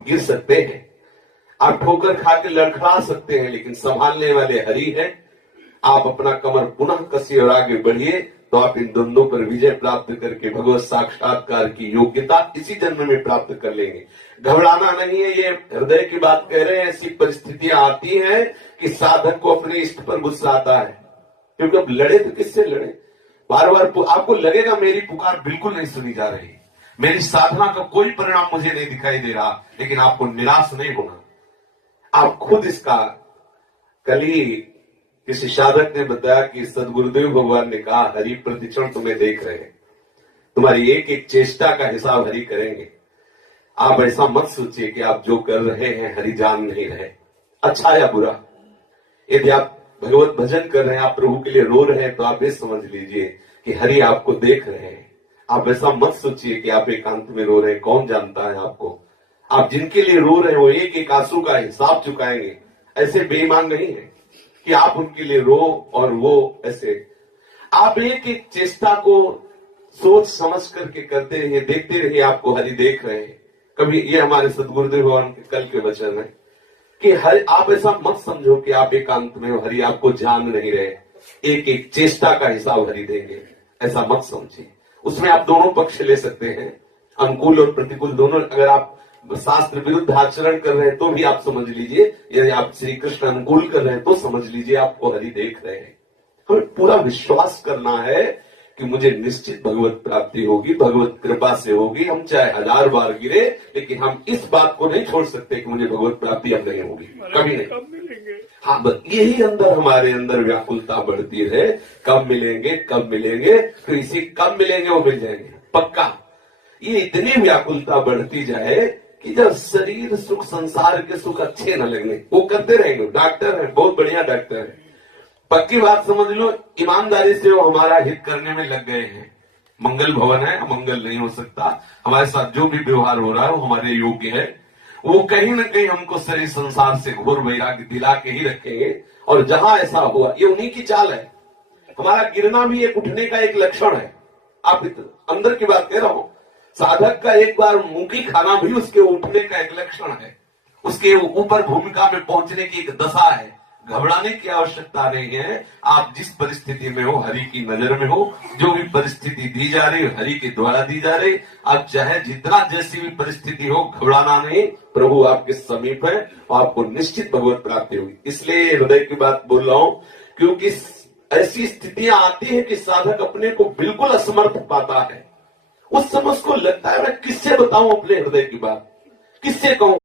गिर सकते हैं, आप ठोकर खा के लड़खड़ा सकते हैं, लेकिन संभालने वाले हरि हैं। आप अपना कमर पुनः कसिए और आगे बढ़िए, तो आप इन द्वंद्वों पर विजय प्राप्त करके भगवत साक्षात्कार की योग्यता इसी जन्म में प्राप्त कर लेंगे। घबराना नहीं है, ये हृदय की बात कह रहे हैं। ऐसी परिस्थितियां आती हैं कि साधक को अपने इष्ट पर गुस्सा आता है, क्योंकि अब लड़े तो किससे लड़े। बार बार आपको लगेगा मेरी पुकार बिल्कुल नहीं सुनी जा रही, मेरी साधना का कोई परिणाम मुझे नहीं दिखाई दे रहा, लेकिन आपको निराश नहीं होना। आप खुद इसका, कल ही किसी साधक ने बताया कि सदगुरुदेव भगवान ने कहा, हरि प्रतिक्षण तुम्हें देख रहे हैं, तुम्हारी एक एक चेष्टा का हिसाब हरि करेंगे। आप ऐसा मत सोचिए कि आप जो कर रहे हैं हरि जान नहीं रहे, अच्छा या बुरा। यदि आप भगवत भजन कर रहे हैं, आप प्रभु के लिए रो रहे हैं, तो आप ये समझ लीजिए कि हरि आपको देख रहे हैं। आप ऐसा मत सोचिए कि आप एकांत में रो रहे हैं, कौन जानता है आपको। आप जिनके लिए रो रहे हैं वो एक एक आंसू का हिसाब चुकाएंगे। ऐसे बेईमान नहीं है कि आप उनके लिए रो और वो ऐसे। आप एक एक चेष्टा को सोच समझ करके करते रहिए, देखते रहिए, आपको हरि देख रहे हैं। कभी ये हमारे सदगुरुदेव भगवान के कल के वचन है कि हरि, आप ऐसा मत समझो कि आप एकांत में हो, हरि आपको जान नहीं रहे, एक एक चेष्टा का हिसाब हरि देंगे, ऐसा मत समझिए। उसमें आप दोनों पक्ष ले सकते हैं, अनुकूल और प्रतिकूल दोनों। अगर आप शास्त्र विरुद्ध आचरण कर रहे हैं तो भी आप समझ लीजिए, यदि आप श्री कृष्ण अनुकूल कर रहे हैं तो समझ लीजिए आपको हरि देख रहे हैं। हमें पूरा विश्वास करना है कि मुझे निश्चित भगवत प्राप्ति होगी, भगवत कृपा से होगी। हम चाहे 1000 बार गिरे, लेकिन हम इस बात को नहीं छोड़ सकते कि मुझे भगवत प्राप्ति अब नहीं होगी, कभी नहीं। हाँ, बस यही अंदर हमारे अंदर व्याकुलता बढ़ती है, कब मिलेंगे कब मिलेंगे, तो इसी कब मिलेंगे वो मिल जाएंगे पक्का। ये इतनी व्याकुलता बढ़ती जाए कि जब शरीर सुख, संसार के सुख अच्छे न लगने, वो करते रहेंगे। डॉक्टर है, बहुत बढ़िया डॉक्टर है, पक्की बात समझ लो, ईमानदारी से वो हमारा हित करने में लग गए हैं। मंगल भवन है, अमंगल नहीं हो सकता। हमारे साथ जो भी व्यवहार हो रहा है वो हमारे योग्य है। वो कहीं न कहीं हमको शरीर संसार से घोर वैराग्य दिला के ही रखेंगे। और जहां ऐसा हुआ, ये उन्हीं की चाल है। हमारा गिरना भी एक उठने का एक लक्षण है। आप अंदर की बात कह रहा हूं, साधक का एक बार मुंह खाना भी उसके उठने का एक लक्षण है, उसके ऊपर भूमिका में पहुंचने की एक दशा है। घबराने की आवश्यकता नहीं है। आप जिस परिस्थिति में हो, हरि की नजर में हो। जो भी परिस्थिति दी जा रही है हरि के द्वारा दी जा रही। आप चाहे जितना जैसी भी परिस्थिति हो, घबराना नहीं, प्रभु आपके समीप है और आपको निश्चित भगवत प्राप्ति होगी। इसलिए हृदय की बात बोल रहा हूं, क्योंकि ऐसी स्थितियां आती है कि साधक अपने को बिल्कुल असमर्थ पाता है। उस समय उसको लगता है मैं किससे बताऊं अपने हृदय की बात, किससे कहूं।